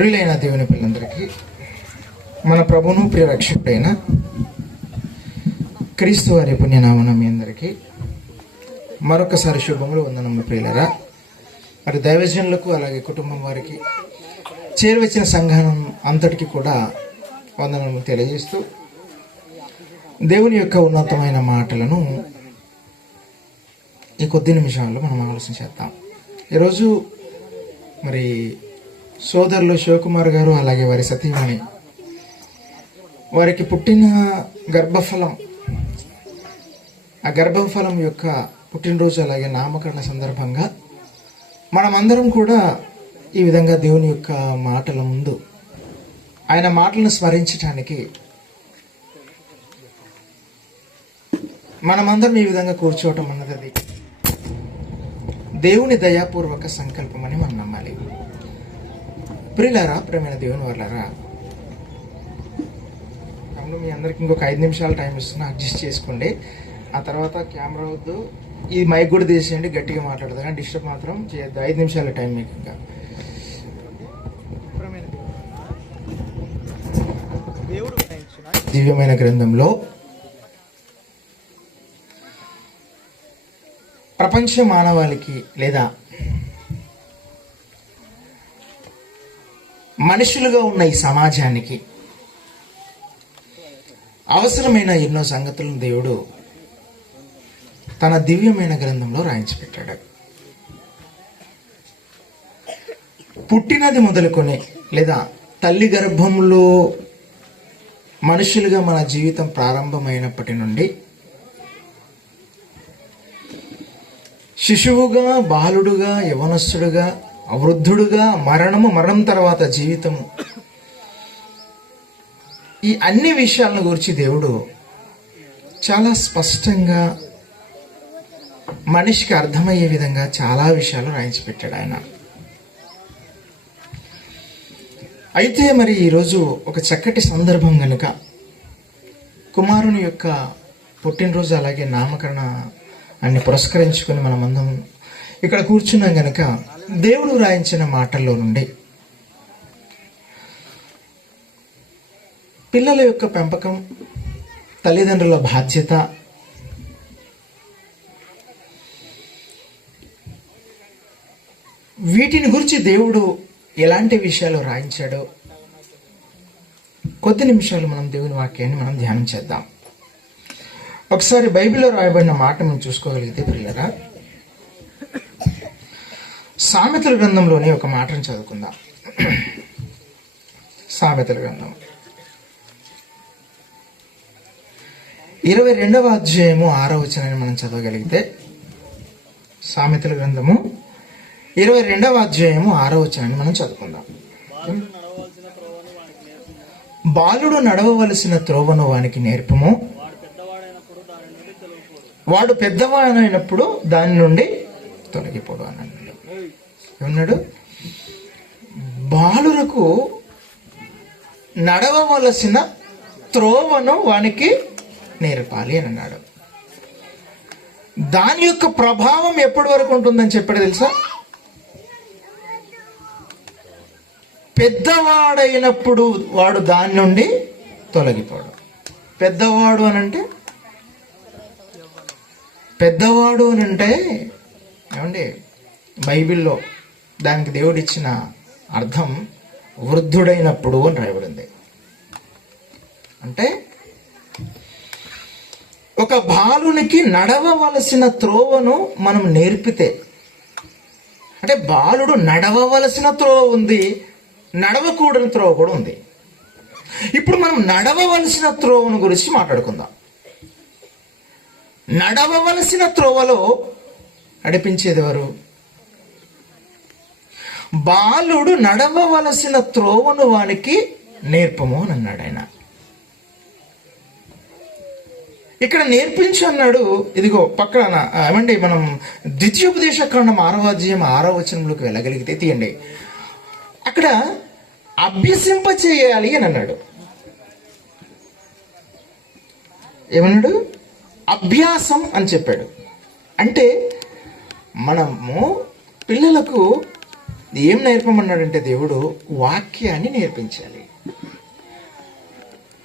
ప్రియులైన దేవుని పిల్లలందరికీ మన ప్రభును ప్రియ రక్షకుడైన క్రీస్తు వారి పుణ్యనామన మీ అందరికీ మరొకసారి శుభములు వందనములు ప్రియులరా. మరి దైవజనులకు అలాగే కుటుంబం వారికి చేరువచ్చిన సంఘం అంతటికి కూడా వందనములు తెలియజేస్తూ దేవుని యొక్క ఉన్నతమైన మాటలను ఈ కొద్ది నిమిషాల్లో మనం ఆలోచన చేద్దాం. ఈరోజు మరి సోదరులు శివకుమార్ గారు అలాగే వారి సతీమణి వారికి పుట్టిన గర్భఫలం, ఆ గర్భఫలం యొక్క పుట్టినరోజు అలాగే నామకరణ సందర్భంగా మనమందరం కూడా ఈ విధంగా దేవుని యొక్క మాటల ముందు ఆయన మాటలను స్మరించడానికి మనమందరం ఈ విధంగా కూర్చోవటం అన్నది దేవుని దయాపూర్వక సంకల్పం అని మనం నమ్మాలి. ప్రియులారా, ప్రేమైన దేవుని వాళ్ళారా, మీ అందరికి ఇంకొక 5 నిమిషాలు టైం ఇస్తున్నా, అడ్జస్ట్ చేసుకోండి. ఆ తర్వాత కెమెరా వద్దు, ఈ మైక్ కూడా తీసేయండి, గట్టిగా మాట్లాడదు కానీ డిస్టర్బ్ మాత్రం చేయొద్దు. 5 నిమిషాల టైం మీకు. ఇంకా దేవుడు దివ్యమైన గ్రంథంలో ప్రపంచ మానవాళికి లేదా మనుషులుగా ఉన్న ఈ సమాజానికి అవసరమైన ఎన్నో సంగతులను దేవుడు తన దివ్యమైన గ్రంథంలో రాయించి పెట్టాడు. పుట్టినది మొదలుకొని లేదా తల్లి గర్భంలో మనుషులుగా మన జీవితం ప్రారంభమైనప్పటి నుండి శిశువుగా, బాలుడుగా, యవనస్తుడుగా, వృద్ధుడుగా, మరణం తర్వాత జీవితము, ఈ అన్ని విషయాలను గురించి దేవుడు చాలా స్పష్టంగా మనిషికి అర్థమయ్యే విధంగా చాలా విషయాలు రాయించి పెట్టాడు ఆయన. అయితే మరి ఈరోజు ఒక చక్కటి సందర్భం కనుక కుమారుని యొక్క పుట్టినరోజు అలాగే నామకరణ అన్ని పురస్కరించుకొని మనమందరం ఇక్కడ కూర్చున్నాం గనక దేవుడు రాయించిన మాటల్లో నుండి పిల్లల యొక్క పెంపకం, తల్లిదండ్రుల బాధ్యత, వీటిని గురించి దేవుడు ఎలాంటి విషయాలు రాయించాడో కొద్ది నిమిషాలు మనం దేవుని వాక్యాన్ని మనం ధ్యానం చేద్దాం. ఒకసారి బైబిల్లో రాయబడిన మాట మనం చూసుకోగలిగితే ప్రియులరా, సామెతల గ్రంథంలోని ఒక మాటను చదువుకుందాం. సామెతల గ్రంథం 22వ అధ్యాయము 6వ వచనాన్ని మనం చదవగలిగితే, సామెతల గ్రంథము 22వ అధ్యాయము 6వ వచనాన్ని మనం చదువుకుందాం. బాలుడు నడవవలసిన త్రోవను వానికి నేర్పము, వాడు పెద్దవాడైనప్పుడు దాని నుండి తొలగిపోడు అని అన్నాడు. ఏమన్నాడు? బాలురకు నడవవలసిన త్రోవను వానికి నేర్పాలి అని అన్నాడు. దాని యొక్క ప్రభావం ఎప్పటి వరకు ఉంటుందని చెప్పాడు తెలుసా? పెద్దవాడైనప్పుడు వాడు దాని నుండి తొలగిపోడు. పెద్దవాడు అనంటే ఏమండి, బైబిల్లో దానికి దేవుడిచ్చిన అర్థం వృద్ధుడైనప్పుడు అని రాయబడింది. అంటే ఒక బాలునికి నడవవలసిన త్రోవను మనం నేర్పితే, అంటే బాలుడు నడవవలసిన త్రోవ ఉంది, నడవకూడని త్రోవ కూడా ఉంది. ఇప్పుడు మనం నడవవలసిన త్రోవను గురించి మాట్లాడుకుందాం. నడవవలసిన త్రోవలో నడిపించేది ఎవరు? బాలుడు నడవవలసిన త్రోవను వానికి నేర్పము అని అన్నాడు ఆయన. ఇక్కడ నేర్పించు అన్నాడు. ఇదిగో పక్కన ఏమండి, మనం ద్వితీయోపదేశ కాండం 6వ అధ్యాయం 6వ వచనంలోకి వెళ్ళగలిగితే తీయండి, అక్కడ అభ్యసింప చేయాలి అని అన్నాడు. ఏమన్నాడు? అభ్యాసం అని చెప్పాడు. అంటే మనము పిల్లలకు ఏం నేర్పమన్నాడంటే దేవుడు వాక్యాన్ని నేర్పించాలి.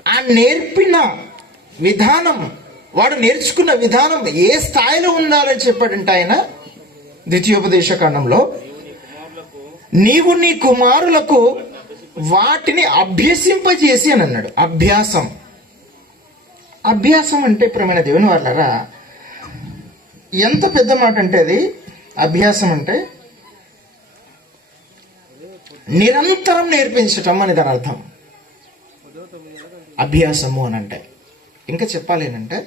ఆ నేర్పిన విధానం, వాడు నేర్చుకున్న విధానం ఏ స్థాయిలో ఉండాలని చెప్పాడంటే ఆయన ద్వితీయోపదేశ కాండంలో, నీవు నీ కుమారులకు వాటిని అభ్యసింపజేసి అని అన్నాడు. అభ్యాసం. అభ్యాసం అంటే ప్రియమైన దేవుని వాళ్ళరా ఎంత పెద్ద మాట అంటే అది. అభ్యాసం అంటే నిరంతరం నేర్పించటం అని దాని అర్థం. అభ్యాసము అని అంటే ఇంకా చెప్పాలి ఏంటంటే,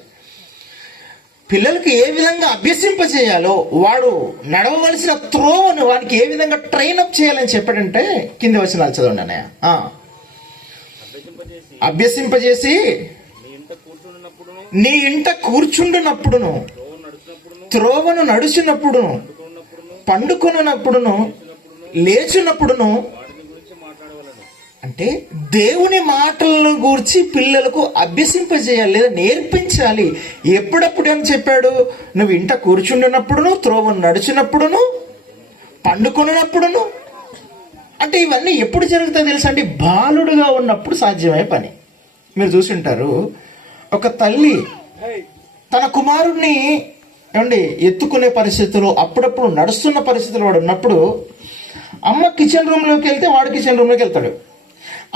పిల్లలకు ఏ విధంగా అభ్యసింపజేయాలో, వాడు నడవవలసిన త్రోవను వానికి ఏ విధంగా ట్రైనప్ చేయాలని చెప్పాడంటే కింద వచనాలు చదవండి అన్నయ్య. అభ్యసింపజేసి నీ ఇంట కూర్చుండునప్పుడును, త్రోవను నడుచున్నప్పుడును, పండుకొనున్నప్పుడును, లేచున్నప్పుడును, అంటే దేవుని మాటలను గూర్చి పిల్లలకు అభ్యసింపజేయాలి లేదా నేర్పించాలి. ఎప్పుడప్పుడు ఏం చెప్పాడు? నువ్వు ఇంట కూర్చుండినప్పుడును, త్రోవను నడిచినప్పుడును, పండుకొనినప్పుడును. అంటే ఇవన్నీ ఎప్పుడు జరుగుతాయి తెలుసా అండి? బాలుడుగా ఉన్నప్పుడు సాధ్యమయ్యే పని. మీరు చూసుంటారు, ఒక తల్లి తన కుమారుడిని ఏమండి ఎత్తుకునే పరిస్థితులు, అప్పుడప్పుడు నడుస్తున్న పరిస్థితులు వాడు ఉన్నప్పుడు, అమ్మ కిచెన్ రూమ్లోకి వెళ్తే వాడు కిచెన్ రూమ్లోకి వెళ్తాడు,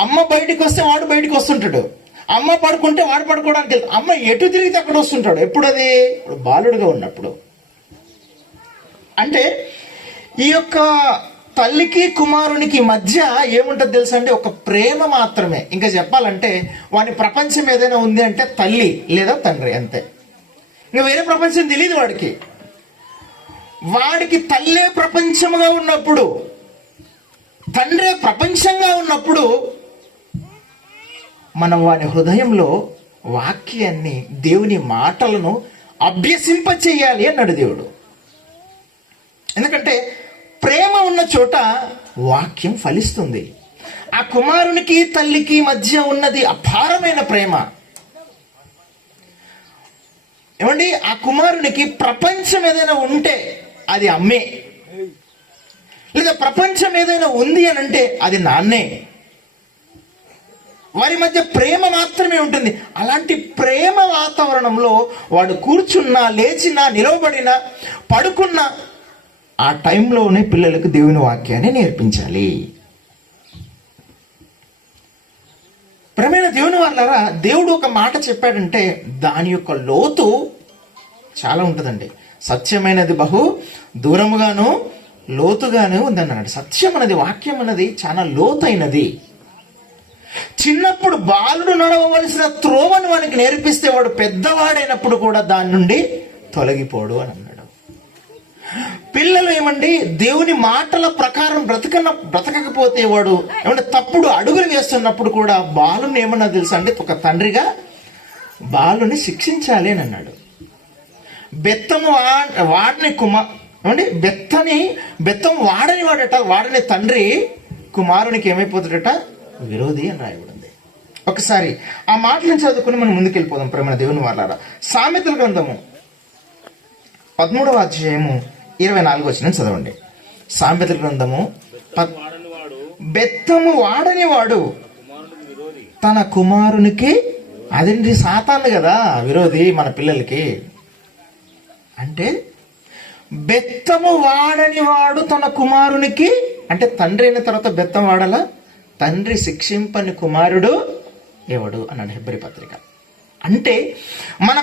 అమ్మ బయటికి వస్తే వాడు బయటికి వస్తుంటాడు, అమ్మ పడుకుంటే వాడు పడుకోవడానికి వెళ్తాడు, అమ్మ ఎటు తిరిగితే అక్కడ వస్తుంటాడు. ఎప్పుడు అది? బాలుడుగా ఉన్నప్పుడు. అంటే ఈ యొక్క తల్లికి కుమారునికి మధ్య ఏముంటుంది తెలుసా అండి? ఒక ప్రేమ మాత్రమే. ఇంకా చెప్పాలంటే వాని ప్రపంచం ఏదైనా ఉంది అంటే తల్లి లేదా తండ్రి, అంతే. ఇంకా వేరే ప్రపంచం తెలియదు వాడికి. వాడికి తల్లే ప్రపంచముగా ఉన్నప్పుడు, తండ్రే ప్రపంచంగా ఉన్నప్పుడు, మనం వాని హృదయంలో వాక్యాన్ని, దేవుని మాటలను అభ్యసింప చేయాలి అన్నాడు దేవుడు. ఎందుకంటే ప్రేమ ఉన్న చోట వాక్యం ఫలిస్తుంది. ఆ కుమారునికి తల్లికి మధ్య ఉన్నది అపారమైన ప్రేమ. ఏమండి, ఆ కుమారునికి ప్రపంచం ఏదైనా ఉంటే అది అమ్మే, లేదా ప్రపంచం ఏదైనా ఉంది అని అంటే అది నాన్నే. వారి మధ్య ప్రేమ మాత్రమే ఉంటుంది. అలాంటి ప్రేమ వాతావరణంలో వాడు కూర్చున్నా, లేచినా, నిలవబడినా, పడుకున్నా, ఆ టైంలోనే పిల్లలకు దేవుని వాక్యాన్ని నేర్పించాలి. ప్రియమైన దేవుని వాళ్ళారా, దేవుడు ఒక మాట చెప్పాడంటే దాని యొక్క లోతు చాలా ఉంటుందండి. సత్యమైనది బహు దూరముగాను లోతుగానే ఉందన్నాడు. సత్యం అన్నది, వాక్యం అన్నది చాలా లోతైనది. చిన్నప్పుడు బాలుడు నడవవలసిన త్రోవను వానికి నేర్పిస్తే వాడు పెద్దవాడైనప్పుడు కూడా దాని నుండి తొలగిపోడు అని అన్నాడు. పిల్లలు ఏమండి దేవుని మాటల ప్రకారం బ్రతకకపోతే వాడు ఏమంటే తప్పుడు అడుగులు వేస్తున్నప్పుడు కూడా బాలుని ఏమన్నా తెలుసా అంటే, ఒక తండ్రిగా బాలుని శిక్షించాలి అని అన్నాడు. బెత్తము వాడిని ఏమండి బెత్తం వాడని వాడట, వాడని తండ్రి కుమారునికి ఏమైపోతాడట? విరోధి అని రాయబడింది. ఒకసారి ఆ మాటలను చదువుకుని మనం ముందుకెళ్ళిపోదాం ప్రేమ దేవుని వాళ్ళారా. సామెతల గ్రంథము 13వ అధ్యాయము 24వ వచనం చదవండి. సామెతల గ్రంథము బెత్తము వాడని వాడు తన కుమారునికి, అదేంటి సాతాను కదా విరోధి మన పిల్లలకి. అంటే బెత్తము వాడని వాడు తన కుమారునికి, అంటే తండ్రి అయిన తర్వాత బెత్తం వాడాలా? తండ్రి శిక్షింపని కుమారుడు ఎవడు అన్నాడు హెబ్రీ పత్రిక. అంటే మన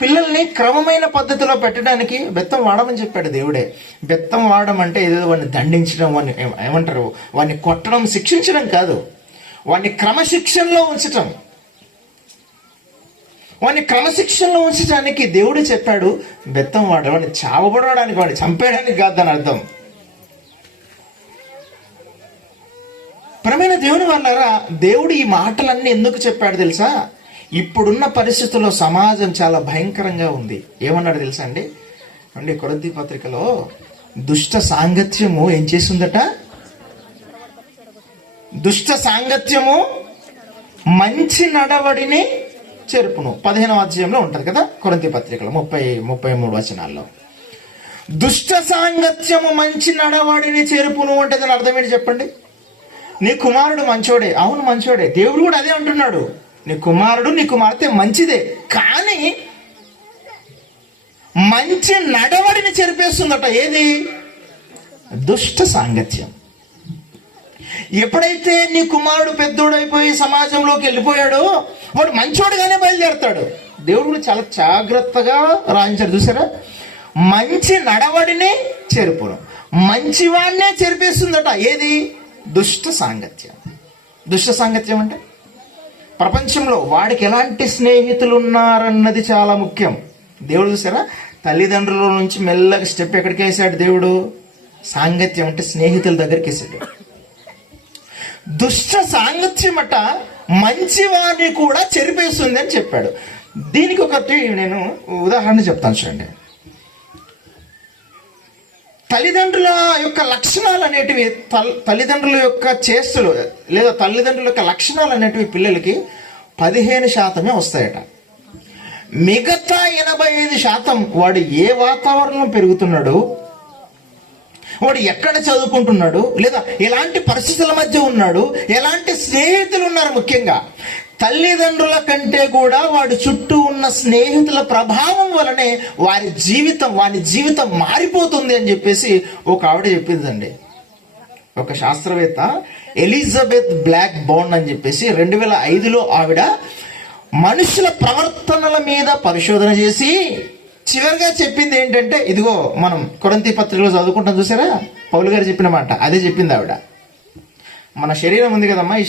పిల్లల్ని క్రమమైన పద్ధతిలో పెట్టడానికి బెత్తం వాడమని చెప్పాడు దేవుడే. బెత్తం వాడడం అంటే ఏదో వాడిని దండించడం, వాడిని ఏమంటారు, వాడిని కొట్టడం, శిక్షించడం కాదు, వాడిని క్రమశిక్షణలో ఉంచటం. వాడిని క్రమశిక్షణలో ఉంచడానికి దేవుడు చెప్పాడు బెత్తం వాడడం. వాడిని చావబడడానికి, వాడిని చంపేయడానికి కాదు దాని అర్థం. ప్రియమైన దేవుని వాళ్ళారా, దేవుడు ఈ మాటలన్నీ ఎందుకు చెప్పాడు తెలుసా? ఇప్పుడున్న పరిస్థితుల్లో సమాజం చాలా భయంకరంగా ఉంది. ఏమన్నాడు తెలుసా అండి కొరింథీ పత్రికలో, దుష్ట సాంగత్యము ఏం చేస్తుందట? దుష్ట సాంగత్యము మంచి నడవడిని చెరుపును. 15వ అధ్యాయంలో ఉంటది కదా కొరింథీ పత్రికలో 33 వచనాల్లో. దుష్ట సాంగత్యము మంచి నడవడిని చెరుపును అంటే దాని అర్థం ఏంటి చెప్పండి? నీ కుమారుడు మంచోడే, అవును మంచోడే, దేవుడు కూడా అదే అంటున్నాడు. నీ కుమారుడు నీ కుమార్తె మంచిదే, కానీ మంచి నడవడిని చెరిపేస్తుందట. ఏది? దుష్ట సాంగత్యం. ఎప్పుడైతే నీ కుమారుడు పెద్దోడైపోయి సమాజంలోకి వెళ్ళిపోయాడో వాడు మంచోడుగానే బయలుదేరతాడు. దేవుడు కూడా చాలా జాగ్రత్తగా రాయించాడు చూసారా. మంచి నడవడిని చెరుపును, మంచివాడినే చెరిపేస్తుందట. ఏది? దుష్ట సాంగత్యం. దుష్ట సాంగత్యం అంటే ప్రపంచంలో వాడికి ఎలాంటి స్నేహితులు ఉన్నారన్నది చాలా ముఖ్యం. దేవుడు చూసారా, తల్లిదండ్రుల నుంచి మెల్లగా స్టెప్ ఎక్కడికి వేసాడు దేవుడు? సాంగత్యం అంటే స్నేహితుల దగ్గరికి వేసాడు. దుష్ట సాంగత్యం అట మంచివాడిని కూడా చెరిపేస్తుంది అని చెప్పాడు. దీనికి ఒకటి నేను ఉదాహరణ చెప్తాను చూడండి. తల్లిదండ్రుల యొక్క లక్షణాలు అనేటివి, తల్లిదండ్రుల యొక్క చేష్టలు లేదా తల్లిదండ్రుల యొక్క లక్షణాలు అనేటివి పిల్లలకి 15% వస్తాయట. మిగతా 85% వాడు ఏ వాతావరణంలో పెరుగుతున్నాడు, వాడు ఎక్కడ చదువుకుంటున్నాడు, లేదా ఎలాంటి పరిస్థితుల మధ్య ఉన్నాడు, ఎలాంటి స్నేహితులు ఉన్నారు, ముఖ్యంగా తల్లిదండ్రుల కంటే కూడా వాడి చుట్టూ ఉన్న స్నేహితుల ప్రభావం వలనే వారి జీవితం మారిపోతుంది అని చెప్పేసి ఒక ఆవిడ చెప్పిందండి. ఒక శాస్త్రవేత్త ఎలిజబెత్ బ్లాక్ బోర్న్ అని చెప్పేసి 2005లో ఆవిడ మనుషుల ప్రవర్తనల మీద పరిశోధన చేసి చివరిగా చెప్పింది ఏంటంటే, ఇదిగో మనం కొరింథీ పత్రికలో చదువుకుంటాం చూసారా, పౌలు గారు చెప్పిన మాట అదే చెప్పింది ఆవిడ. మన శరీరం ఉంది కదమ్మా, ఈ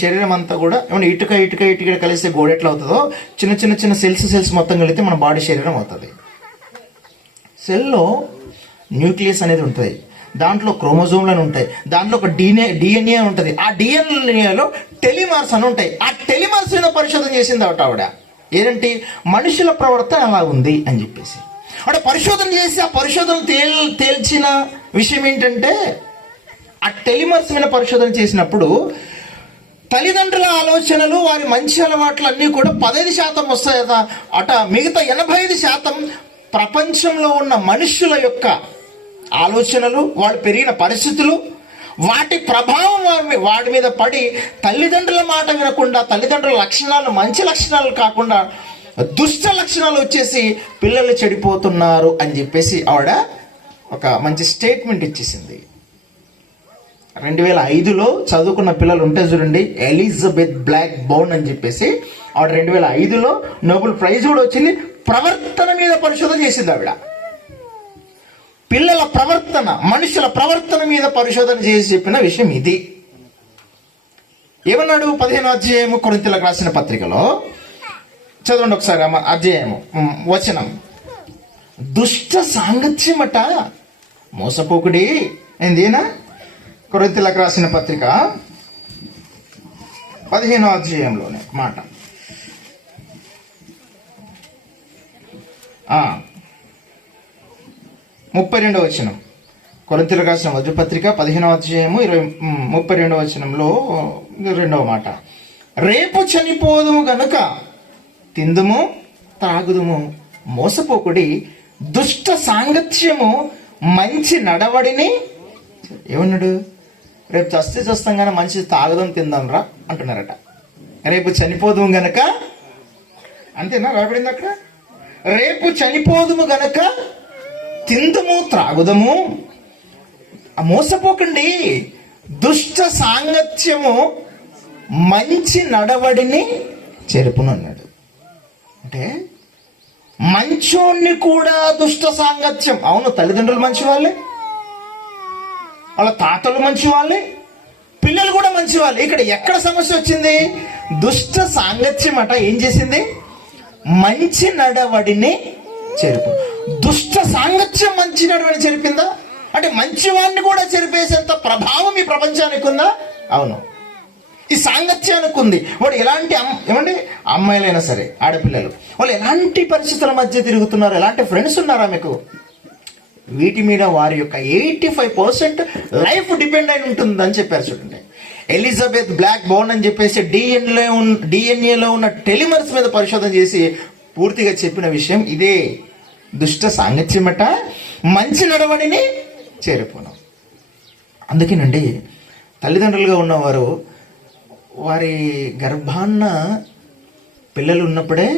శరీరం అంతా కూడా ఏమన్నా ఇటుక కలిస్తే గోడ ఎట్లా అవుతుందో, చిన్న సెల్స్ మొత్తం కలిగితే మన బాడీ శరీరం అవుతుంది. సెల్లో న్యూక్లియస్ అనేది ఉంటుంది, దాంట్లో క్రోమోజోమ్లను ఉంటాయి, దాంట్లో ఒక డిఎన్ఏ ఉంటుంది, ఆ డిఎన్ఏలో టెలిమార్స్ అని ఉంటాయి. ఆ టెలిమార్స్ మీద పరిశోధన చేసింది ఆవిడ. ఏంటంటే మనుషుల ప్రవర్తన అలా ఉంది అని చెప్పేసి అంటే పరిశోధన చేసి, ఆ పరిశోధన తేల్చిన విషయం ఏంటంటే, ఆ టెలిమార్స్ మీద పరిశోధన చేసినప్పుడు తల్లిదండ్రుల ఆలోచనలు, వారి మంచి అలవాట్లు అన్నీ కూడా 15% వస్తాయట. మిగతా 85% ప్రపంచంలో ఉన్న మనుషుల యొక్క ఆలోచనలు, వాళ్ళు పెరిగిన పరిస్థితులు, వాటి ప్రభావం వాడి మీద పడి తల్లిదండ్రుల మాట వినకుండా, తల్లిదండ్రుల లక్షణాలు మంచి లక్షణాలు కాకుండా దుష్ట లక్షణాలు వచ్చేసి పిల్లలు చెడిపోతున్నారు అని చెప్పేసి ఆవిడ ఒక మంచి స్టేట్మెంట్ ఇచ్చేసింది. 2005లో చదువుకున్న పిల్లలు ఉంటే చూడండి, ఎలిజబెత్ బ్లాక్ బోర్న్ అని చెప్పేసి ఆవిడ 2005లో నోబెల్ ప్రైజ్ కూడా వచ్చింది. ప్రవర్తన మీద పరిశోధన చేసింది ఆవిడ. పిల్లల ప్రవర్తన, మనుషుల ప్రవర్తన మీద పరిశోధన చేసి చెప్పిన విషయం ఇది. ఏమన్నాడు? 15వ అధ్యాయము కొరింథీయులకు రాసిన పత్రికలో చదవండి ఒకసారి అధ్యాయము వచనం. దుష్ట సాంగత్యం అట మోసపోకుడి. ఏందేనా? కొరింథీయులకు రాసిన పత్రిక 15వ అధ్యాయంలోనే మాట. 32వ వచనం. కొరింథీయులకు రాసిన మొదటి పత్రిక 15వ అధ్యాయము 32వ వచనంలో 2వ మాట. రేపు చనిపోదుము గనుక తిందుము త్రాగుదుము, మోసపోకుడి, దుష్ట సాంగత్యము మంచి నడవడిని. ఏమన్నాడు? రేపు చస్తాం కానీ మంచి తాగుదాం తిందాం రా అంటున్నారట. రేపు చనిపోదుము గనక, అంతేనా రాబడింది అక్కడ? రేపు చనిపోదుము గనక తిందుము త్రాగుదము, మోసపోకండి, దుష్ట సాంగత్యము మంచి నడవడిని చెరుపును అన్నాడు. అంటే మంచోన్ని కూడా దుష్ట సాంగత్యం. అవును, తల్లిదండ్రులు మంచి వాళ్ళే, వాళ్ళ తాతలు మంచి వాళ్ళే, పిల్లలు కూడా మంచి వాళ్ళే. ఇక్కడ ఎక్కడ సమస్య వచ్చింది? దుష్ట సాంగత్యం అట ఏం చేసింది? మంచి నడవడిని చెరుపు. దుష్ట సాంగత్యం మంచి నడవడిని చెరిపిందా? అంటే మంచివాడిని కూడా చెరిపేసేంత ప్రభావం ఈ ప్రపంచానికి ఉందా? అవును, ఈ సాంగత్యానికి ఉంది. వాడు ఎలాంటి ఏమండి అమ్మాయిలైనా సరే, ఆడపిల్లలు, వాళ్ళు ఎలాంటి పరిస్థితుల మధ్య తిరుగుతున్నారు, ఎలాంటి ఫ్రెండ్స్ ఉన్నారా మీకు? వీటి మీద వారి యొక్క 85% లైఫ్ డిపెండ్ అయి ఉంటుంది అని చెప్పారు. చూడండి, ఎలిజబెత్ బ్లాక్ బోర్న్ అని చెప్పేసి డిఎన్ఏలో ఉన్న టెలిమర్స్ మీద పరిశోధన చేసి పూర్తిగా చెప్పిన విషయం ఇదే. దుష్ట సాంగత్యమట మంచి నడవడిని చేరిపోను. అందుకేనండి తల్లిదండ్రులుగా ఉన్నవారు వారి గర్భాన్న పిల్లలు ఉన్నప్పుడే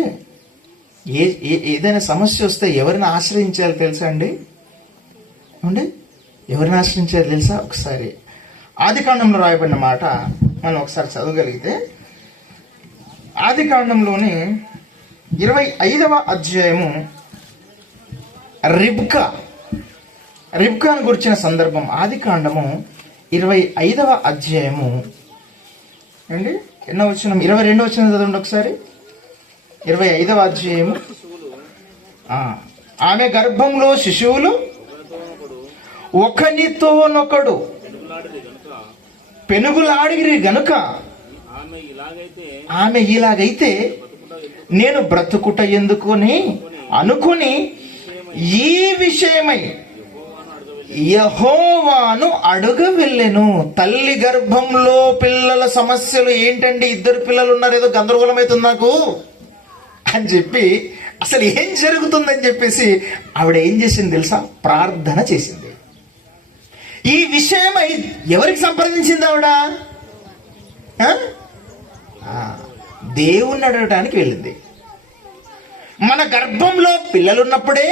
ఏదైనా సమస్య వస్తే ఎవరిని ఆశ్రయించాలో తెలుసా అండి? ఏమండి ఎవరిని ఆశ్రయించాలో తెలుసా? ఒకసారి ఆదికాండంలో రాయబడిన మాట మనం ఒకసారి చదవగలిగితే, ఆదికాండంలోని 25వ అధ్యాయము రిబ్కాను గురించిన సందర్భం. ఆదికాండము 25వ అధ్యాయము అండి ఎన్నో వచ్చిన 22 వచ్చిన చదవండి ఒకసారి. 25వ అధ్యాయము. ఆమె గర్భంలో శిశువులు ఒకనితోనొకడు పెనుగులాడిరి గనుక ఆమె ఇలాగైతే నేను బ్రతుకుట ఎందుకుని అనుకుని ఈ విషయమై యెహోవాను అడుగ వెళ్ళెను. తల్లి గర్భంలో పిల్లల సమస్యలు ఏంటండి? 2 పిల్లలు ఉన్నారు, ఏదో గందరగోళం అవుతుంది నాకు అని చెప్పి అసలు ఏం జరుగుతుందని చెప్పేసి ఆవిడ ఏం చేసింది తెలుసా? ప్రార్థన చేసింది. ఈ విషయమై ఎవరికి సంప్రదించింది ఆవిడ? దేవుణ్ణి అడగటానికి వెళ్ళింది. మన గర్భంలో పిల్లలున్నప్పుడే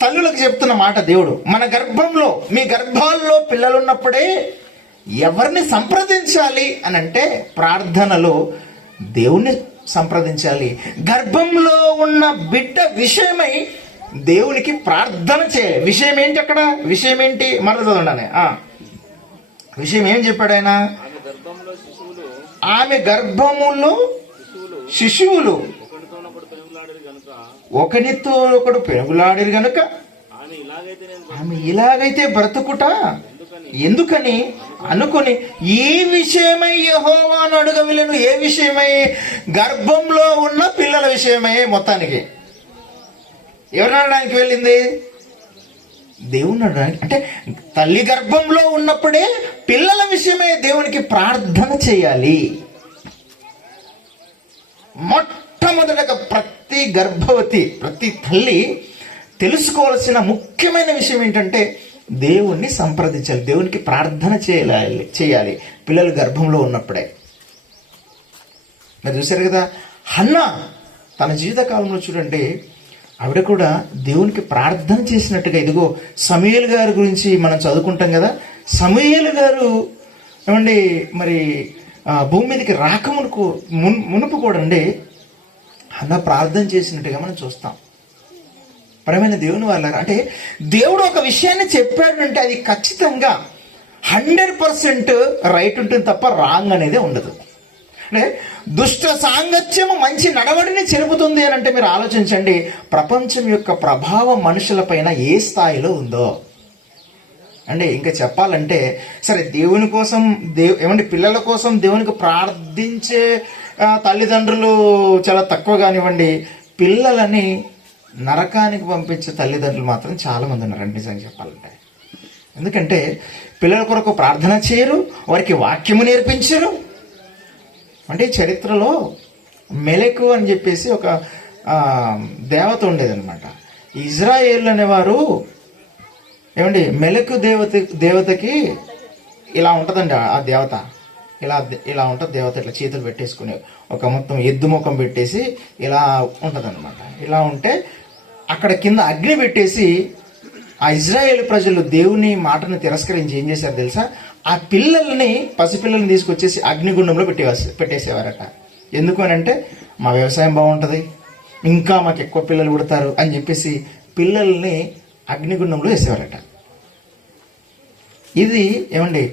తల్లులకు చెప్తున్న మాట దేవుడు, మన గర్భంలో మీ గర్భాల్లో పిల్లలున్నప్పుడే ఎవరిని సంప్రదించాలి అని అంటే ప్రార్థనలో దేవుణ్ణి సంప్రదించాలి. గర్భంలో ఉన్న బిడ్డ విషయమై దేవునికి ప్రార్థన చేయాలి. విషయం ఏంటి అక్కడ? విషయం ఏంటి? మరల చదవండి. విషయం ఏం చెప్పాడు ఆయన? ఆమె గర్భములో శిశువులు ఒకనితో ఒకడు పెనుగులాడిరు గనుక ఆమె ఇలాగైతే బ్రతుకుట ఎందుకని అనుకుని ఈ విషయమై యెహోవాను అడగవలెను. ఏ విషయమై? గర్భంలో ఉన్న పిల్లల విషయమై. మొత్తానికి ఎవరిని అడగడానికి వెళ్ళింది? దేవుణ్ణి అడగడానికి. అంటే తల్లి గర్భంలో ఉన్నప్పుడే పిల్లల విషయమై దేవునికి ప్రార్థన చేయాలి. మొట్టమొదటగా ప్రతి గర్భవతి, ప్రతి తల్లి తెలుసుకోవాల్సిన ముఖ్యమైన విషయం ఏంటంటే దేవుణ్ణి సంప్రదించాలి, దేవునికి ప్రార్థన చేయాలి పిల్లలు గర్భంలో ఉన్నప్పుడే. మరి చూశారు కదా, హన్నా తన జీవిత కాలంలో చూడండి, ఆవిడ కూడా దేవునికి ప్రార్థన చేసినట్టుగా. ఇదిగో సమూయేలు గారి గురించి మనం చదువుకుంటాం కదా. సమూయేలు గారు ఏమండి మరి భూమి మీదకి రాకమునుకు మునుపు కూడా అండి అన్న ప్రార్థన చేసినట్టుగా మనం చూస్తాం. ప్రియమైన దేవుని వాళ్ళారా, అంటే దేవుడు ఒక విషయాన్ని చెప్పాడు అంటే అది ఖచ్చితంగా 100% రైట్ ఉంటుంది తప్ప రాంగ్ అనేది ఉండదు. అంటే దుష్ట సాంగత్యము మంచి నడవడిని చెరుపుతుంది అని అంటే మీరు ఆలోచించండి, ప్రపంచం యొక్క ప్రభావం మనుషుల పైన ఏ స్థాయిలో ఉందో అండి. ఇంకా చెప్పాలంటే సరే, దేవుని కోసం ఏమండి పిల్లల కోసం దేవునికి ప్రార్థించే తల్లిదండ్రులు చాలా తక్కువ కానివ్వండి, పిల్లలని నరకానికి పంపించే తల్లిదండ్రులు మాత్రం చాలా మంది ఉన్నారండి నిజంగా చెప్పాలంటే. ఎందుకంటే పిల్లల కొరకు ప్రార్థన చేయరు, వారికి వాక్యము నేర్పించరు. అంటే చరిత్రలో మెలెకు అని చెప్పేసి ఒక దేవత ఉండేదన్నమాట. ఇజ్రాయేల్ అనేవారు ఏమండి మెలెకు దేవతకి ఇలా ఉంటుందండి ఆ దేవత. ఇలా ఉంటుంది దేవత. ఇట్లా చేతులు పెట్టేసుకుని ఒక మొత్తం ఎద్దు ముఖం పెట్టేసి ఇలా ఉంటుంది అనమాట. ఇలా ఉంటే అక్కడ కింద అగ్ని పెట్టేసి ఆ ఇజ్రాయేల్ ప్రజలు దేవుని మాటను తిరస్కరించి ఏం చేశారు తెలుసా? ఆ పసిపిల్లల్ని తీసుకొచ్చేసి అగ్నిగుండంలో పెట్టేసేవారట. ఎందుకు అని అంటే మా వ్యవసాయం బాగుంటుంది, ఇంకా మాకు ఎక్కువ పిల్లలు పుడతారు అని చెప్పేసి పిల్లల్ని అగ్నిగుండంలో వేసేవారట. ఇది ఏమండి,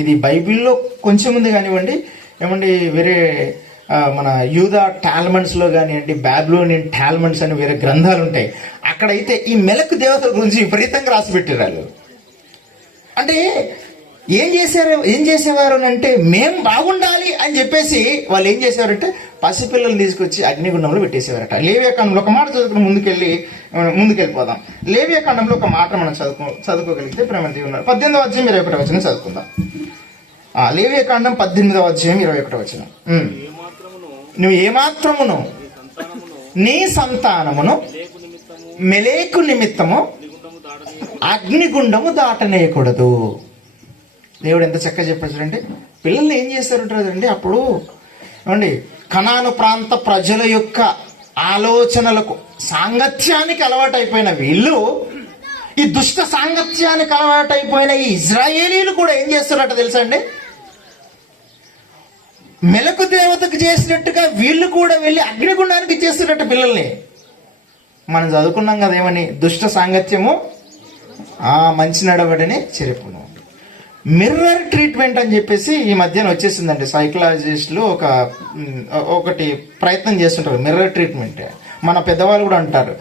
ఇది బైబిల్లో కొంచెం ఉంది కానివ్వండి, ఏమండి వేరే మన యూదా టాల్మెంట్స్లో కానివ్వండి, బాబిలోనియన్ టాల్మెంట్స్ అని వేరే గ్రంథాలు ఉంటాయి. అక్కడైతే ఈ మెలకు దేవతల గురించి విపరీతంగా రాసి పెట్టారు. అంటే ఏం చేసేవారు అంటే మేం బాగుండాలి అని చెప్పేసి వాళ్ళు ఏం చేసేవారంటే పసిపిల్లలు తీసుకొచ్చి అగ్నిగుండంలో పెట్టేసేవారట. లేవియాకాండంలో ఒక మాట చదువుకుని ముందుకెళ్ళిపోదాం. లేవియాకాండంలో ఒక మాట మనం చదువుకోగలిగితే ప్రేమ దేవున్నారు 18వ అధ్యాయం 21వ వచనం చదువుకుందాం. లేవియాకాండం 18వ అధ్యాయం 21వ వచనం. నువ్వు ఏమాత్రమును నీ సంతానమును మెలేకు నిమిత్తము అగ్నిగుండము దాటనేయకూడదు. దేవుడు ఎంత చక్కగా చెప్పారు చూడండి. పిల్లల్ని ఏం చేస్తారంటే అప్పుడు ఏమండి, కనాను ప్రాంత ప్రజల యొక్క ఆలోచనలకు సాంగత్యానికి అలవాటైపోయిన వీళ్ళు, ఈ దుష్ట సాంగత్యానికి అలవాటైపోయిన ఈ ఇజ్రాయేలీలు కూడా ఏం చేస్తారట తెలుసా అండి? మెలకు దేవతకు చేసినట్టుగా వీళ్ళు కూడా వెళ్ళి అగ్నిగుండానికి ఇచ్చేస్తారట పిల్లల్ని. మనం చదువుకున్నాం కదా ఏమని, దుష్ట సాంగత్యము మంచి నడవడని చెరుపును. మిర్రర్ ట్రీట్మెంట్ అని చెప్పేసి ఈ మధ్యన వచ్చేసిందండి. సైకలాజిస్టులు ఒకటి ప్రయత్నం చేస్తుంటారు, మిర్రర్ ట్రీట్మెంట్. మన పెద్దవాళ్ళు కూడా అంటారు,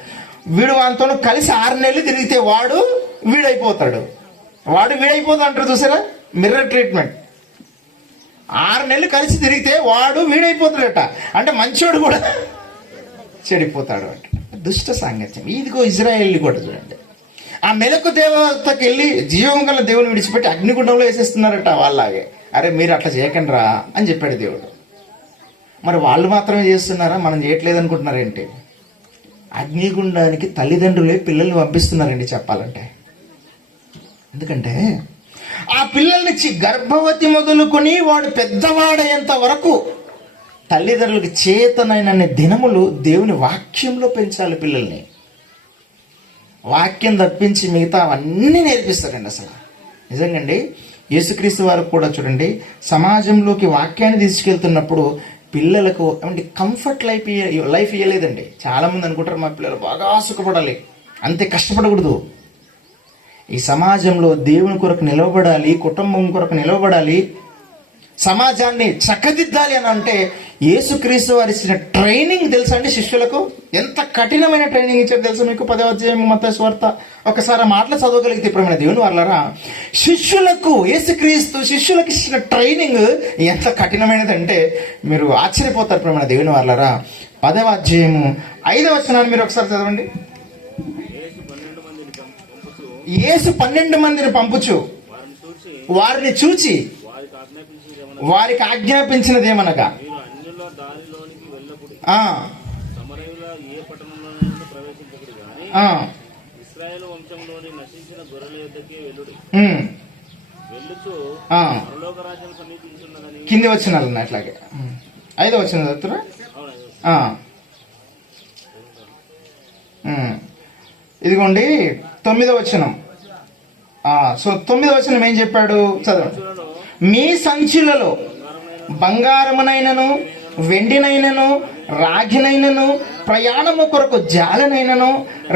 వీడు వానితో కలిసి 6 నెలలు తిరిగితే వాడు వీడైపోతాడు అంటారు చూసారా. Mirror treatment. 6 నెలలు కలిసి తిరిగితే వాడు వీడైపోతాడట. అంటే మంచోడు కూడా చెడిపోతాడు అంటే దుష్ట సాంగత్యం. ఇదిగో ఇజ్రాయేల్ కూడా చూడండి, ఆ మెలకు దేవతకి వెళ్ళి జీవం గల దేవుని విడిచిపెట్టి అగ్నిగుండంలో వేసేస్తున్నారట వాళ్ళలాగే. అరే మీరు అట్లా చేయకండి రా అని చెప్పాడు దేవుడు. మరి వాళ్ళు మాత్రమే చేస్తున్నారా, మనం చేయట్లేదు అనుకుంటున్నారేంటి? అగ్నిగుండానికి తల్లిదండ్రులే పిల్లల్ని పంపిస్తున్నారండి చెప్పాలంటే. ఎందుకంటే ఆ పిల్లల్ని గర్భవతి మొదలుకొని వాడు పెద్దవాడయ్యేంత వరకు తల్లిదండ్రులకి చేతనైన దినములు దేవుని వాక్యంలో పెంచాలి పిల్లల్ని. వాక్యం తప్పించి మిగతా అవన్నీ నేర్పిస్తారండి. అసలు నిజంగాండి యేసుక్రీస్తు వారు కూడా చూడండి, సమాజంలోకి వాక్యాన్ని తీసుకెళ్తున్నప్పుడు పిల్లలకు ఏమంటే కంఫర్ట్ లైఫ్ ఇవ్వలేదండి. చాలా మంది అనుకుంటారు మా పిల్లలు బాగా సుఖపడాలి, అంతే కష్టపడకూడదు. ఈ సమాజంలో దేవుని కొరకు నిలవబడాలి, కుటుంబం కొరకు నిలవబడాలి, సమాజాన్ని చక్కదిద్దాలి అని అంటే యేసుక్రీస్తు వారు ఇచ్చిన ట్రైనింగ్ తెలుసా అండి శిష్యులకు? ఎంత కఠినమైన ట్రైనింగ్ ఇచ్చారు తెలుసా మీకు? 10వ అధ్యాయం మత్తయి సువార్త ఒకసారి ఆ మాటలు చదవగలిగితే ప్రియమైన దేవుని వారలారా, యేసుక్రీస్తు శిష్యులకు ఇచ్చిన ట్రైనింగ్ ఎంత కఠినమైనదంటే మీరు ఆశ్చర్యపోతారు ప్రియమైన దేవుని వారలారా. 10వ అధ్యాయము 5వ వచనాన్ని మీరు ఒకసారి చదవండి. యేసు 12 మందిని పంపుచు వారిని చూచి వారికి ఆజ్ఞాపించినదేమనగా, కింది వచ్చిన అట్లాగే 5వ వచనం చదువుతురా. ఇదిగోండి 9వ వచనం. సో 9వ వచనం ఏం చెప్పాడు చదవండి. మీ సంచులలో బంగారమునైనను వెండినైనను రాగినైనను ప్రయాణము కొరకు జాలనైనను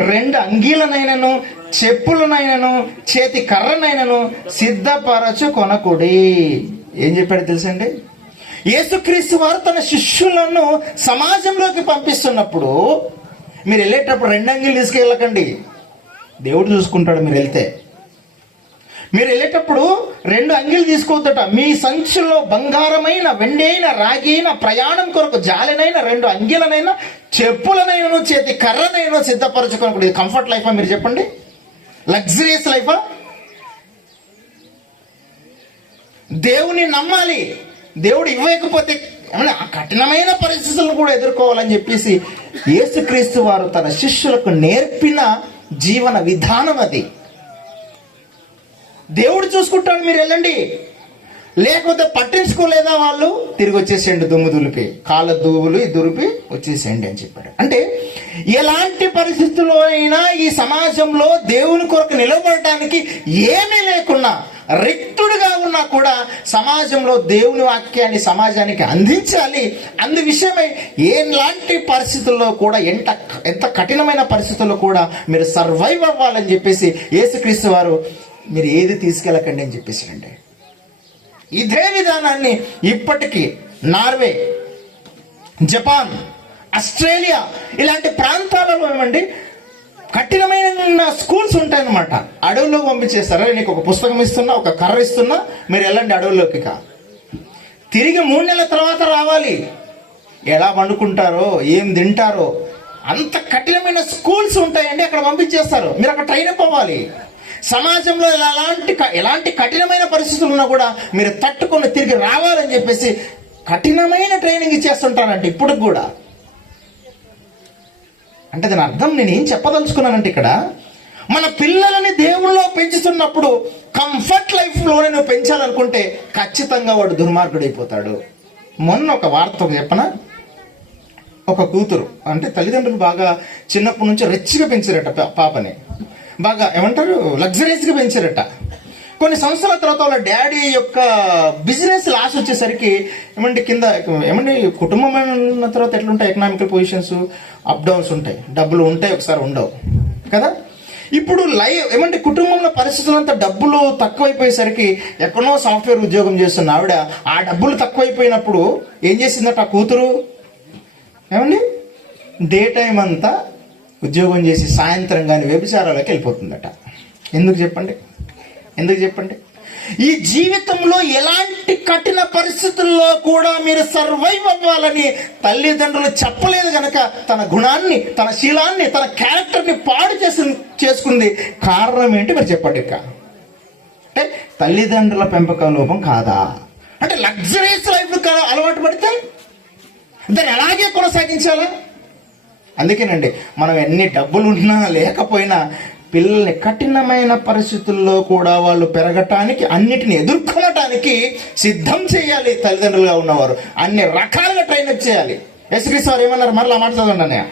2 అంగీలనైనను చెప్పులనైనను చేతి కర్రనైనను సిద్ధపరచు కొనకుడి. ఏం చెప్పాడు తెలుసండి? యేసుక్రీస్తు వారు తన శిష్యులను సమాజంలోకి పంపిస్తున్నప్పుడు మీరు వెళ్ళేటప్పుడు 2 అంగీలు తీసుకెళ్ళకండి, దేవుడు చూసుకుంటాడు. మీరు వెళ్ళేటప్పుడు 2 అంగీలు తీసుకోవద్దట. మీ సంచుల్లో బంగారమైన వెండి అయిన రాగి అయిన ప్రయాణం కొరకు జాలినైన 2 అంగీలనైనా చెప్పులనైనా చేతి కర్రనైనా సిద్ధపరచుకోనప్పుడు. ఇది కంఫర్ట్ లైఫా మీరు చెప్పండి? లగ్జరియస్ లైఫా? దేవుని నమ్మాలి, దేవుడు ఇవ్వకపోతే ఏమన్నా కఠినమైన పరిస్థితులను కూడా ఎదుర్కోవాలని చెప్పేసి యేసుక్రీస్తు వారు తన శిష్యులకు నేర్పిన జీవన విధానం అది. దేవుడు చూసుకుంటాడు, మీరు వెళ్ళండి. లేకపోతే పట్టించుకోలేదా వాళ్ళు, తిరిగి వచ్చేసేయండి, దుమ్ము దులిపి కాళ్ళ దువ్వులు దులిపి వచ్చేసేయండి అని చెప్పాడు. అంటే ఎలాంటి పరిస్థితుల్లో అయినా ఈ సమాజంలో దేవుని కొరకు నిలబడటానికి ఏమీ లేకున్నా, రిక్తుడిగా ఉన్నా కూడా సమాజంలో దేవుని వాక్యాన్ని సమాజానికి అందించాలి. అందు విషయమై ఎలాంటి పరిస్థితుల్లో కూడా ఎంత కఠినమైన పరిస్థితుల్లో కూడా మీరు సర్వైవ్ అవ్వాలని చెప్పేసి యేసుక్రీస్తు వారు మీరు ఏది తీసుకెళ్ళకండి అని చెప్పేసారండి. ఇదే విధానాన్ని ఇప్పటికీ నార్వే, జపాన్, ఆస్ట్రేలియా ఇలాంటి ప్రాంతాలలో ఏమండి కఠినమైన స్కూల్స్ ఉంటాయన్నమాట. అడవుల్లోకి పంపించేస్తారా, నీకు ఒక పుస్తకం ఇస్తున్నా, ఒక కర్ర ఇస్తున్నా, మీరు వెళ్ళండి అడవుల్లోకి. తిరిగి 3 నెలల తర్వాత రావాలి. ఎలా వండుకుంటారో ఏం తింటారో అంత కఠినమైన స్కూల్స్ ఉంటాయండి. అక్కడ పంపించేస్తారు, మీరు అక్కడ ట్రైన్ అప్ అవ్వాలి. సమాజంలో ఎలాంటి కఠినమైన పరిస్థితులు ఉన్నా కూడా మీరు తట్టుకొని తిరిగి రావాలని చెప్పేసి కఠినమైన ట్రైనింగ్ ఇచ్చేస్తుంటానంటే ఇప్పుడు కూడా. అంటే దాని అర్థం నేను ఏం చెప్పదలుచుకున్నానంటే ఇక్కడ మన పిల్లలని దేవుళ్ళో పెంచుతున్నప్పుడు కంఫర్ట్ లైఫ్లోనే నువ్వు పెంచాలనుకుంటే ఖచ్చితంగా వాడు దుర్మార్గుడైపోతాడు. మొన్న ఒక వార్త చెప్పనా, ఒక కూతురు అంటే తల్లిదండ్రులు బాగా చిన్నప్పటి నుంచి రిచ్గా పెంచారట పాపని, బాగా ఏమంటారు లగ్జరీస్గా పెంచారట. కొన్ని సంవత్సరాల తర్వాత వాళ్ళ డాడీ యొక్క బిజినెస్ లాస్ వచ్చేసరికి కింద కుటుంబం ఉన్న తర్వాత ఎట్లుంటాయి ఎకనామికల్ పొజిషన్స్, అప్ డౌన్స్ ఉంటాయి, డబ్బులు ఉంటాయి ఒకసారి ఉండవు కదా. ఇప్పుడు కుటుంబంలో పరిస్థితులంతా డబ్బులు తక్కువైపోయేసరికి ఎక్కడో సాఫ్ట్వేర్ ఉద్యోగం చేస్తున్న ఆవిడ ఆ డబ్బులు తక్కువైపోయినప్పుడు ఏం చేసిందట ఆ కూతురు, డే టైం అంతా ఉద్యోగం చేసి సాయంత్రం కానీ వ్యభిచారాలకు వెళ్ళిపోతుందట. ఎందుకు చెప్పండి? ఈ జీవితంలో ఎలాంటి కఠిన పరిస్థితుల్లో కూడా మీరు సర్వైవ్ అవ్వాలని తల్లిదండ్రులు చెప్పలేదు గనక తన గుణాన్ని, తన శీలాన్ని, తన క్యారెక్టర్ని పాడు చేసుకుంది. కారణం ఏంటి మీరు చెప్పండి. అంటే తల్లిదండ్రుల పెంపకం లోపం కాదా? అంటే లగ్జరీస్ లైఫ్ అలవాటు పడితే దాన్ని అలాగే కొనసాగించాలా? అందుకేనండి మనం ఎన్ని డబ్బులున్నా లేకపోయినా పిల్లల్ని కఠినమైన పరిస్థితుల్లో కూడా వాళ్ళు పెరగటానికి, అన్నిటిని ఎదుర్కొనటానికి సిద్ధం చేయాలి. తల్లిదండ్రులుగా ఉన్నవారు అన్ని రకాలుగా ట్రైనప్ చేయాలి. యేసుక్రీస్తు వారు ఏమన్నారు, మరలా మాట్లాడుతున్నాను,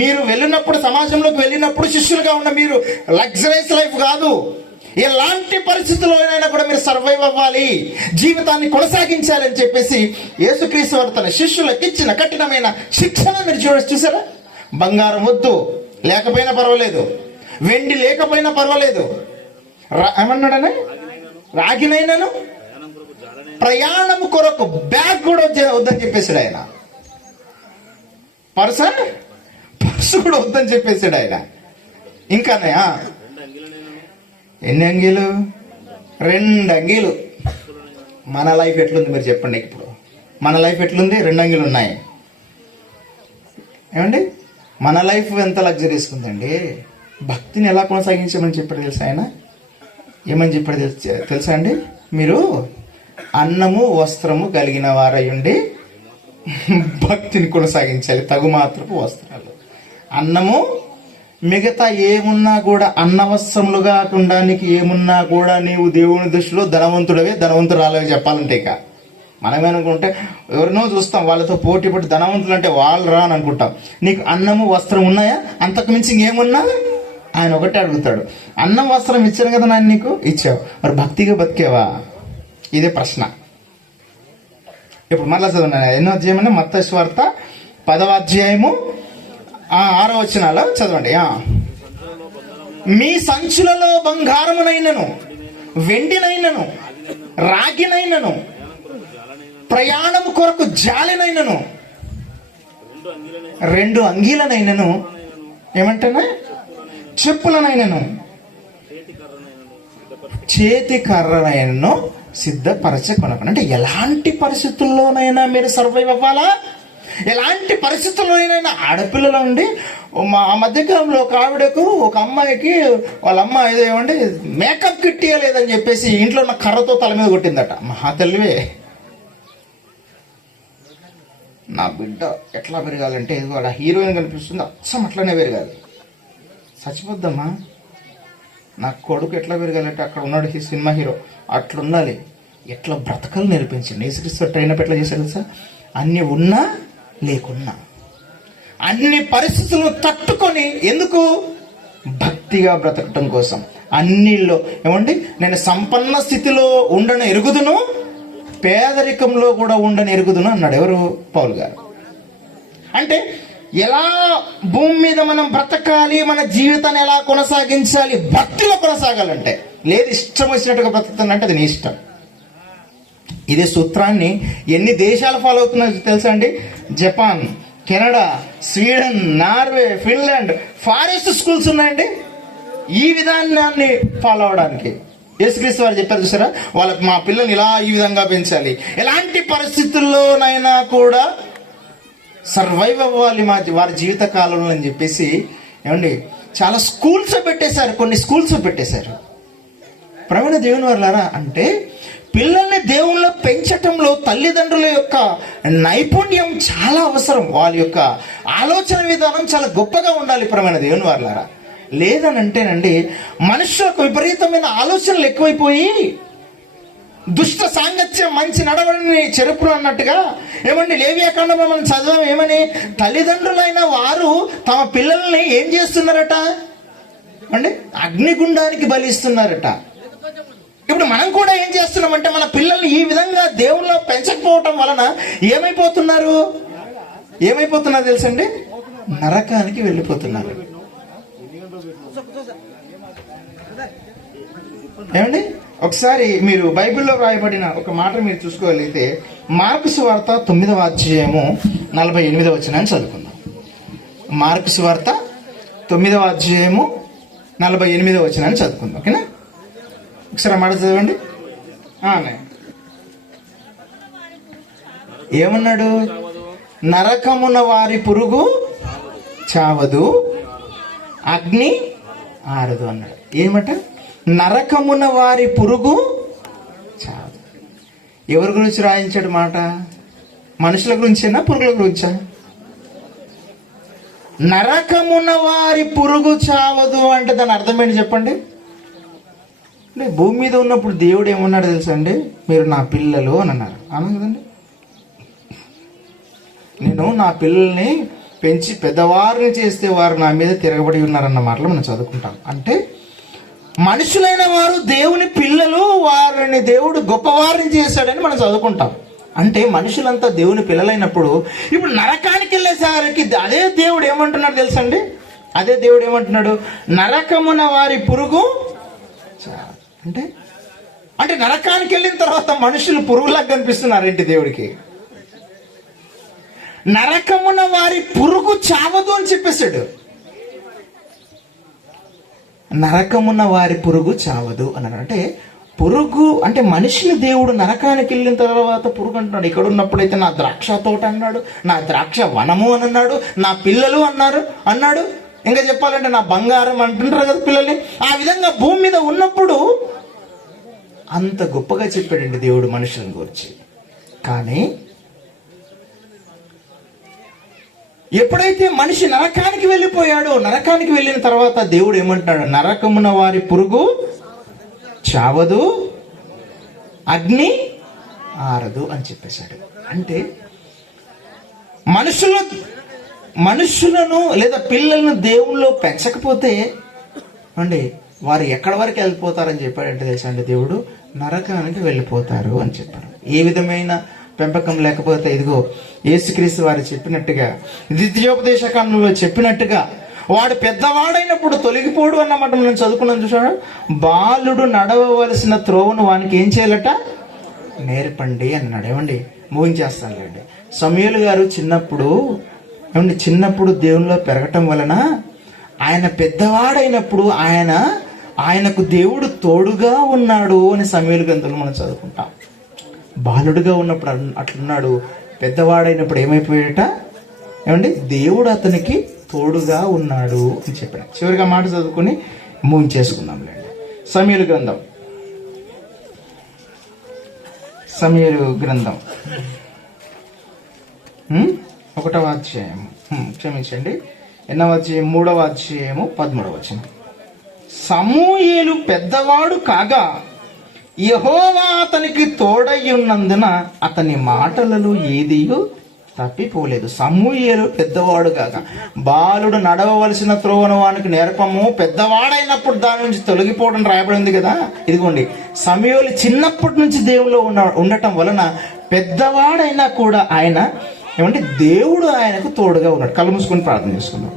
మీరు వెళ్ళినప్పుడు, సమాజంలోకి వెళ్ళినప్పుడు శిష్యులుగా ఉన్న మీరు లగ్జరీస్ లైఫ్ కాదు, ఎలాంటి పరిస్థితుల్లోనైనా కూడా మీరు సర్వైవ్ అవ్వాలి, జీవితాన్ని కొనసాగించాలి అని చెప్పేసి యేసుక్రీస్తు వారు తన శిష్యులకు ఇచ్చిన కఠినమైన శిక్షణ మీరు చూసారా? బంగారం వద్దు, లేకపోయినా పర్వాలేదు, వెండి లేకపోయినా పర్వాలేదు, ఏమన్నాడనే రాగినైనాను ప్రయాణం కొరకు బ్యాగ్ కూడా వద్దని చెప్పేసాడు ఆయన. పర్సు కూడా వద్దని చెప్పేసాడు ఆయన. ఇంకానే ఎన్ని అంగీలు? 2 అంగీలు. మన లైఫ్ ఎట్లుంది మీరు చెప్పండి. ఇప్పుడు మన లైఫ్ ఎట్లుంది? 2 అంగీలు ఉన్నాయి. మన లైఫ్ ఎంత లగ్జరీస్కుందండి. భక్తిని ఎలా కొనసాగించమని చెప్పాడు తెలుసా ఆయన? ఏమని చెప్పాడు తెలుసా అండి? మీరు అన్నము వస్త్రము కలిగిన వారయ్యుండి భక్తిని కొనసాగించాలి. తగు మాత్రపు వస్త్రాలు, అన్నము, మిగతా ఏమున్నా కూడా అన్నవస్త్రములుగా ఉండడానికి ఏమున్నా కూడా నీవు దేవుని దృష్టిలో ధనవంతుడవే, ధనవంతురాలవే చెప్పాలంటే. ఇక మనమేనుకుంటే ఎవరినో చూస్తాం, వాళ్ళతో పోటీ పడి ధనవంతులు అంటే వాళ్ళు రా అని అనుకుంటాం. నీకు అన్నము వస్త్రం ఉన్నాయా? అంతకు మించి ఇంకేమున్నా ఆయన ఒకటే అడుగుతాడు, అన్నం వస్త్రం ఇచ్చాను కదా నాయన, నీకు ఇచ్చావు, మరి భక్తిగా బతికేవా? ఇదే ప్రశ్న. ఇప్పుడు మరలా చదవండి, ఎన్నో అధ్యాయమైనా మత్తయి సువార్త 10వ అధ్యాయము 6వ వచనాలు చదవండి. మీ సంచులలో బంగారమునైనను, వెండినైనను, రాగినైనను, ప్రయాణము కొరకు జాలినైనను, 2 అంగీలనైనను, ఏమంటున్నా, చెప్పులనైనను, చేతి కర్రనైనను సిద్ధపరచుకొనకు. అంటే ఎలాంటి పరిస్థితుల్లోనైనా మీరు సర్వైవ్ అవ్వాలా? ఎలాంటి పరిస్థితుల్లోనైనా ఆడపిల్లలు ఉండి, మా మధ్యకాలంలో ఒక ఆవిడకు, ఒక అమ్మాయికి వాళ్ళ అమ్మ మేకప్ కిట్ ఇవ్వలేదని చెప్పేసి ఇంట్లో ఉన్న కర్రతో తల మీద కొట్టిందట. మహా తెలివే. నా బిడ్డ ఎట్లా పెరగాలంటే వాడు హీరోయిన్ కనిపిస్తుంది, అచ్చం అట్లనే పెరగాలి. చచ్చిపోద్దమ్మా. నా కొడుకు ఎట్లా పెరగాలంటే అక్కడ ఉన్నాడు సినిమా హీరో, అట్లుండాలి. ఎట్లా బ్రతకాలు నేర్పించండి. యేసుక్రీస్తు ట్రైనప్ ఎట్లా చేశాడు తెలుసా? అన్ని ఉన్నా లేకున్నా అన్ని పరిస్థితులను తట్టుకొని, ఎందుకు? భక్తిగా బ్రతకటం కోసం. అన్నిల్లో నేను సంపన్న స్థితిలో ఉండను ఎరుగుదును, పేదరికంలో కూడా ఉండని ఎరుగుదును అన్నాడు. ఎవరు? పౌలు గారు. అంటే ఎలా భూమి మీద మనం బ్రతకాలి, మన జీవితాన్ని ఎలా కొనసాగించాలి, భక్తిలో కొనసాగాలంటే. లేదు ఇష్టం వచ్చినట్టుగా బ్రతుకుతుందంటే అది నీ ఇష్టం. ఇదే సూత్రాన్ని ఎన్ని దేశాలు ఫాలో అవుతున్నాయో తెలుసా అండి? Japan, Canada, Sweden, Norway, Finland forest schools ఉన్నాయండి ఈ విధానాన్ని ఫాలో అవడానికి. యేసుక్రీస్తు వారు చెప్పారు చూసారా, వాళ్ళకి మా పిల్లల్ని ఇలా ఈ విధంగా పెంచాలి, ఎలాంటి పరిస్థితుల్లోనైనా కూడా సర్వైవ్ అవ్వాలి వారి జీవిత కాలంలో అని చెప్పేసి చాలా స్కూల్స్ పెట్టేశారు. కొన్ని స్కూల్స్ పెట్టేశారు. ప్రవీణ దేవుని వారులారా, అంటే పిల్లల్ని దేవుళ్ళ పెంచటంలో తల్లిదండ్రుల యొక్క నైపుణ్యం చాలా అవసరం. వాళ్ళ యొక్క ఆలోచన విధానం చాలా గొప్పగా ఉండాలి. ప్రవీణ దేవుని వారులారా, లేదనంటేనండి మనుషులకు విపరీతమైన ఆలోచనలు ఎక్కువైపోయి దుష్ట సాంగత్యం మంచి నడవడిని చెరుపులు అన్నట్టుగా ఏమండి లేవియాకాండంలో మనం చదవం ఏమని, తల్లిదండ్రులైన వారు తమ పిల్లల్ని ఏం చేస్తున్నారట అంటే అగ్నిగుండానికి బలిస్తున్నారట. ఇప్పుడు మనం కూడా ఏం చేస్తున్నామంటే మన పిల్లల్ని ఈ విధంగా దేవుళ్ళో పెంచకపోవటం వలన ఏమైపోతున్నారు తెలుసండి, నరకానికి వెళ్ళిపోతున్నారు. ఏమండి ఒకసారి మీరు బైబిల్లో రాయబడిన ఒక మాట మీరు చూసుకోగలిగితే మార్కు సువార్త 9వ అధ్యాయము 48వ వచనాన్ని చదువుకుందాం. మార్కు సువార్త 9వ అధ్యాయము 48వ వచనాన్ని చదువుకుందాం. ఓకేనా, ఒకసారి మాట చదవండి. ఏమన్నాడు, నరకమున వారి పురుగు చావదు, అగ్ని ఆరదు అన్నాడు. ఏమట, నరకమున వారి పురుగు చావదు. ఎవరి గురించి రాయించాడు మాట, మనుషుల గురించేనా పురుగుల గురించా? నరకమున వారి పురుగు చావదు అంటే దాని అర్థం ఏంటి చెప్పండి. అంటే భూమి మీద ఉన్నప్పుడు దేవుడు ఏమన్నాడు తెలుసా అండి, మీరు నా పిల్లలు అని అన్నారు. అన్నా కదండి, నేను నా పిల్లల్ని పెంచి పెద్దవారిని చేస్తే వారు నా మీద తిరగబడి ఉన్నారన్న మాటలు మనం చదువుకుంటాం. అంటే మనుషులైన వారు దేవుని పిల్లలు, వారిని దేవుడు గొప్పవారిని చేశాడని మనం చదువుకుంటాం. అంటే మనుషులంతా దేవుని పిల్లలైనప్పుడు ఇప్పుడు నరకానికి వెళ్ళేసరికి అదే దేవుడు ఏమంటున్నాడు తెలుసండి, అదే దేవుడు ఏమంటున్నాడు, నరకమున వారి పురుగు అంటే అంటే నరకానికి వెళ్ళిన తర్వాత మనుషులు పురుగులాగా కనిపిస్తున్నారేంటి దేవుడికి? నరకమున వారి పురుగు చావదు అని చెప్పేశాడు. నరకమున వారి పురుగు చావదు అన్నాడు. అంటే పురుగు అంటే మనిషిని దేవుడు నరకానికి వెళ్ళిన తర్వాత పురుగు అంటున్నాడు. ఇక్కడ ఉన్నప్పుడైతే నా ద్రాక్ష తోట అన్నాడు, నా ద్రాక్ష వనము అని అన్నాడు, నా పిల్లలు అన్నాడు. ఇంకా చెప్పాలంటే నా బంగారం అంటుంటారు కదా పిల్లల్ని. ఆ విధంగా భూమి మీద ఉన్నప్పుడు అంత గొప్పగా చెప్పాడండి దేవుడు మనుషులను గురించి. కానీ ఎప్పుడైతే మనిషి నరకానికి వెళ్ళిపోయాడో, నరకానికి వెళ్ళిన తర్వాత దేవుడు ఏమంటున్నాడు, నరకమున వారి పురుగు చావదు, అగ్ని ఆరదు అని చెప్పేశాడు. అంటే మనుషులను లేదా పిల్లలను దేవుళ్ళో పెంచకపోతే అండి వారు ఎక్కడి వరకు వెళ్ళిపోతారని చెప్పాడంటే తెలుసా అండి, దేవుడు నరకానికి వెళ్ళిపోతారు అని చెప్పారు. ఏ విధమైన పెంపకం లేకపోతే ఇదిగో యేసుక్రీస్తు వారు చెప్పినట్టుగా, ద్వితీయోపదేశ కాండంలో చెప్పినట్టుగా వాడు పెద్దవాడైనప్పుడు తొలగిపోడు అన్నమాట మనం చదువుకున్నాం. చూసాడు, బాలుడు నడవవలసిన త్రోవను వానికి ఏం చేయాలట, నేర్పండి అన్నాడు. ఏమండి ముగించేస్తానులేండి. సమూయేలు గారు చిన్నప్పుడు దేవునిలో పెరగటం వలన ఆయన పెద్దవాడైనప్పుడు ఆయనకు దేవుడు తోడుగా ఉన్నాడు అని సమూయేలు గ్రంథంలో మనం చదువుకుంటాం. బాలుడుగా ఉన్నప్పుడు అట్లున్నాడు, పెద్దవాడైనప్పుడు ఏమైపోయాడట, ఏమండి దేవుడు అతనికి తోడుగా ఉన్నాడు అని చెప్పాడు. చివరిగా మాట చదువుకుని ముగించేసుకుందాంలేండి. సమూయేలు గ్రంథం 1వ అధ్యాయం, క్షమించండి 8వ అధ్యాయం 3వ అధ్యాయము 13వ వచనం. సమూయేలు పెద్దవాడు కాగా యెహోవా అతనికి తోడై ఉన్నందున అతని మాటలలో ఏదియో తప్పిపోలేదు. సమూయేలు పెద్దవాడు కాగా, బాలుడు నడవవలసిన త్రోవను వానికి నేర్పము, పెద్దవాడైనప్పుడు దాని నుంచి తొలగిపోవడం రాయబడింది కదా. ఇదిగోండి, సమూయేలు చిన్నప్పటి నుంచి దేవుల్లో ఉండటం వలన పెద్దవాడైనా కూడా ఆయన దేవుడు ఆయనకు తోడుగా ఉన్నాడు. కళ్ళు మూసుకొని ప్రార్థన చేసుకున్నాం.